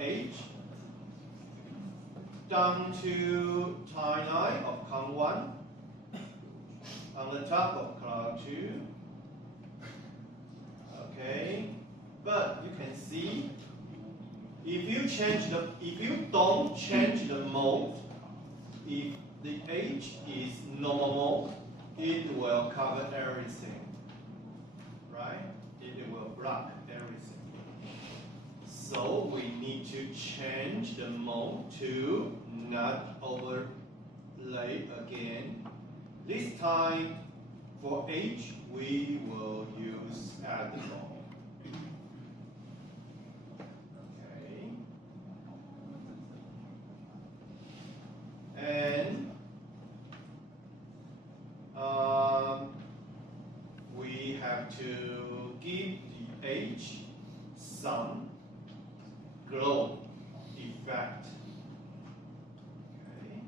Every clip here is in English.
H down to timeline of count 1 on the top of cloud 2. Okay, but you can see if you don't change the mode, if the H is normal mode, it will cover everything, right? It will block everything. So we need to change the mode to not overlay again. This time for H we will use add mode. Okay. And we have to give the H some glow effect. Okay.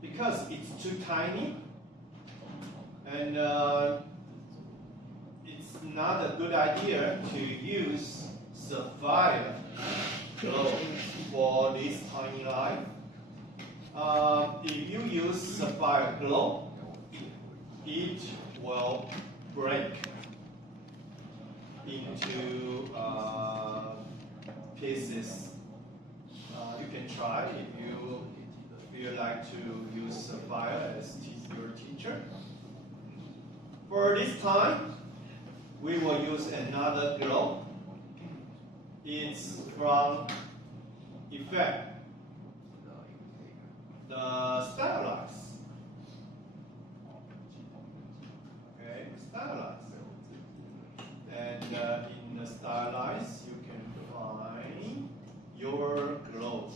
Because it's too tiny and it's not a good idea to use sapphire glow for this tiny light. If you use sapphire glow, it will break into pieces. You can try if you feel like to use sapphire as your teacher. For this time, we will use another glow. It's from Effect, the Stylize. Okay, Stylize. And in the Stylize, you can find your glow.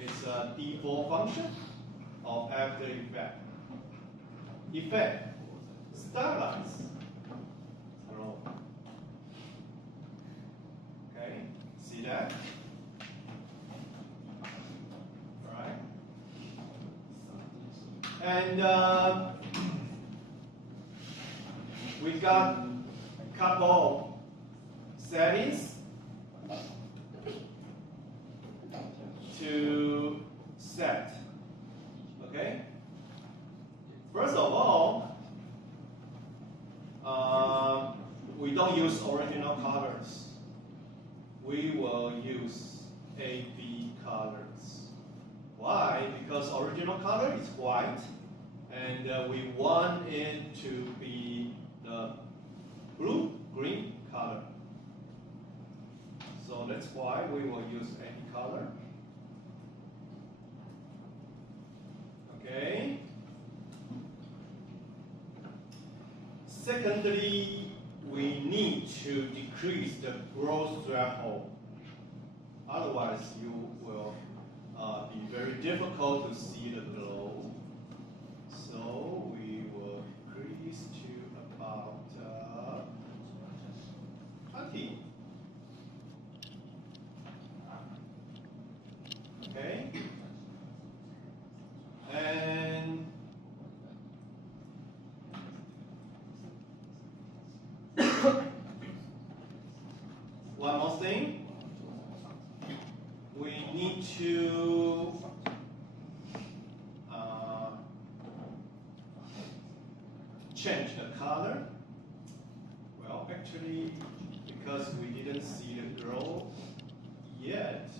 It's a default function of After Effects. Effect, Stylize, glow. Okay, see that? All right. And we got a couple settings to set. Okay. First of all, we don't use original colors. We will use AB colors. Why? Because original color is white, and we want it to be the blue-green color. So that's why we will use AB color. Okay. Secondly, we need to decrease the growth threshold. Otherwise, you will be very difficult to see the glow. So we will decrease to about 20. Okay. And one more thing, we need to change the color. Well, actually, because we didn't see the glow yet,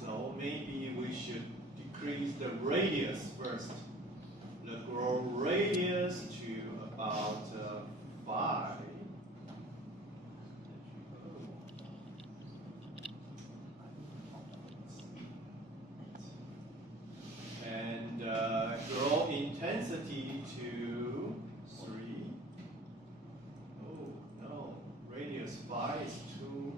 so maybe we should decrease the radius first. The glow radius to about 5. And glow intensity to 3. Oh no, radius 5 is too